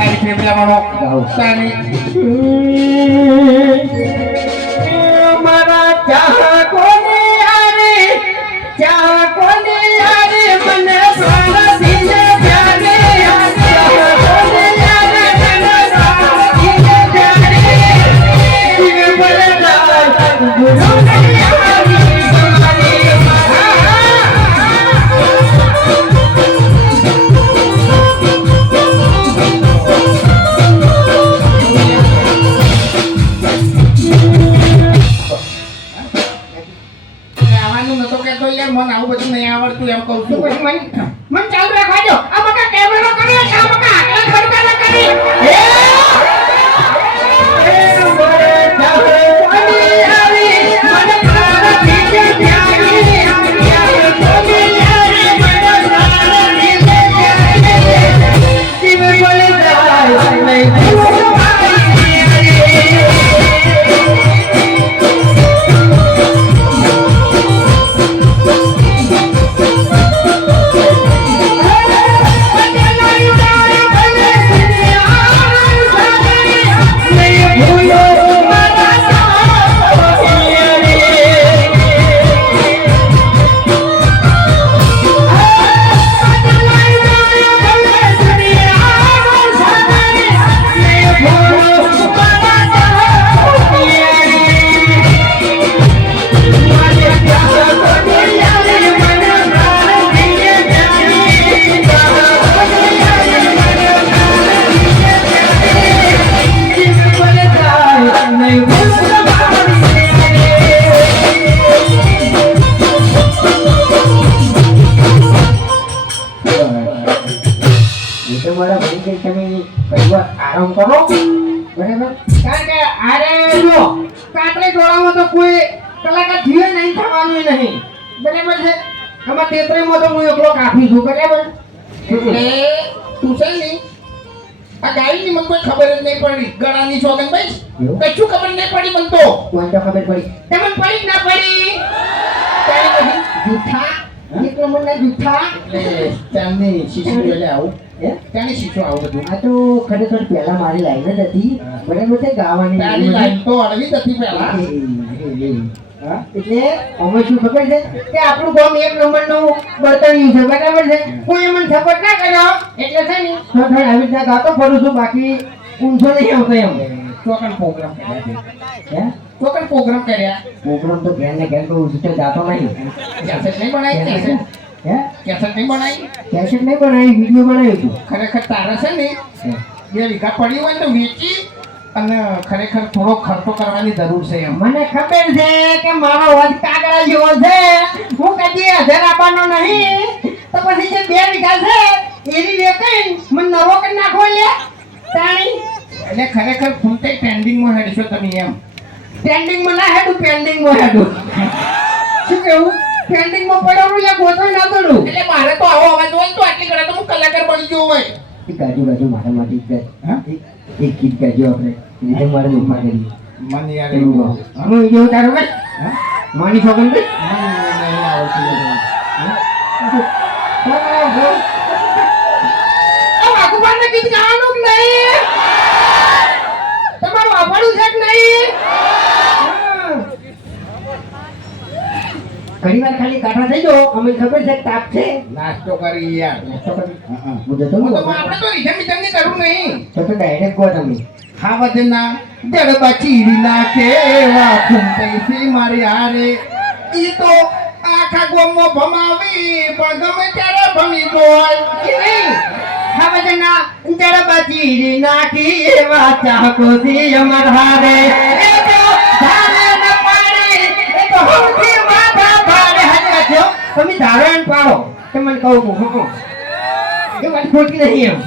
તારી ફેફલા માનો ગાઓ. તારી કહેતો મને આવું બધું નહીં આવડતું એમ કહું છું. મન મન ચાલુ રાખવા દો. આ બકા કેમેરો કરે છે આ બકા આગળ ખડકા ના કરે Thank એ કરો બરાબર. કારણ કે આરે જો કાતરે જોડામાં તો કોઈ કલાકાર જીવે નહીં થવાનું નહીં. બરાબર છે? આમાં તેત્રીમાં તો હું એકલો કાફી છું બરાબર? એટલે તું છે નહીં આ ગાડીની મને કોઈ ખબર જ નહીં પડી. ગળાની સોગન ભાઈ? કશું ખબર નહીં પડી મને તો. મને તો ખબર પડી. તમને પડી ના પડી? ત્યારે જૂઠા? એક નંબરના જૂઠા? એટલે ત્યાંની શીશી એટલે આવું. ત્યાંની શીશો આવું બધું? આ તો ખરેખર પહેલા મારી લાઈન જ હતી. બરાબર છે ગાવાની ત્યાંની લાઈન તો અડવી હતી પહેલા. એટલે અમે શું ખબર છે? કે આપણું ગામ એક નંબરનું બળતણિયું છે બરાબર છે? કોઈ અમને સપોર્ટ ના કર્યો એટલે છે ને થોડો આવી રીતના ગાતો ફરું છું બાકી ઊંધો નહીં આવતો એમ. ચોકન પ્રોગ્રામ કર્યા છે. હે? ચોકન પ્રોગ્રામ કર્યા. પ્રોગ્રામ તો ઘેર ને ઘેર તો ઊંચો તો જાતો નહીં. નહીં બનાવી હે? કેસેટ નહીં બનાવી? કેસેટ નહીં બનાવી વીડિયો બનાવ્યું હતું. ખરેખર તારે છે ને બે વીઘા પડી હોય તો વેચી અને ખરેખર થોડો ખર્ચો કરવાની જરૂર છે એમ. મને ખબર છે કે મારો અવાજ કાગડા જેવો છે. હું કદી હજાર આપવાનો નહીં. તો પછી જે બે વીઘા છે એની વેચાઈ મને નવો કરી નાખો લે. તાણી. એટલે ખરેખર ફૂલતે ટ્રેન્ડિંગમાં હેડશો તમે એમ. ટ્રેન્ડિંગમાં ના હેડું પેન્ડિંગમાં હેડું. શું કેવું? પેન્ડિંગમાં પડ્યો એટલે ગોતો ના તોડું એટલે મારે તો આવો અવાજ હોય તો આટલી ઘડા તો હું કલાકાર બની ગયો હોય. એ ગાજુ ગાજુ મારા માટે એક હા? એક- ગીત ગાજો આપણે. લીધે મારે મુખમાં કરી. મને યાર એવું એવું. હું વીડિયો ઉતારો કે હા? માની છોકન કે મને નહીં આવડતું હા આ વાઘુબાને ગીત ગાવાનું કે નહીં તમારું વાપરવું છે કે નહીં ઘણી વાર ખાલી કાઢા થઈ જાઓ અમે ખબર છે તાપ છે. નાસ્તો કરી યાર. હા, હું. જતો હું તો આપણે તો રીઝન બીજાની કરું નહીં. તો તો ડાયરેક્ટ ગો તમે. હા વજના જડબા ચીરીના કેવા ફૂંકાઈથી મારી હારે. ઈ તો આખા ગોમમાં ભમાવી પણ ગમે ત્યારે ભમી જોય કે નહીં હા વજના જડબા ચીરી નાખી એવા ચાહકોથી અમર હારે. તમે ધારણ પાડો. તમને કહું હું હું એ વાત ખોટી નહીં એમ.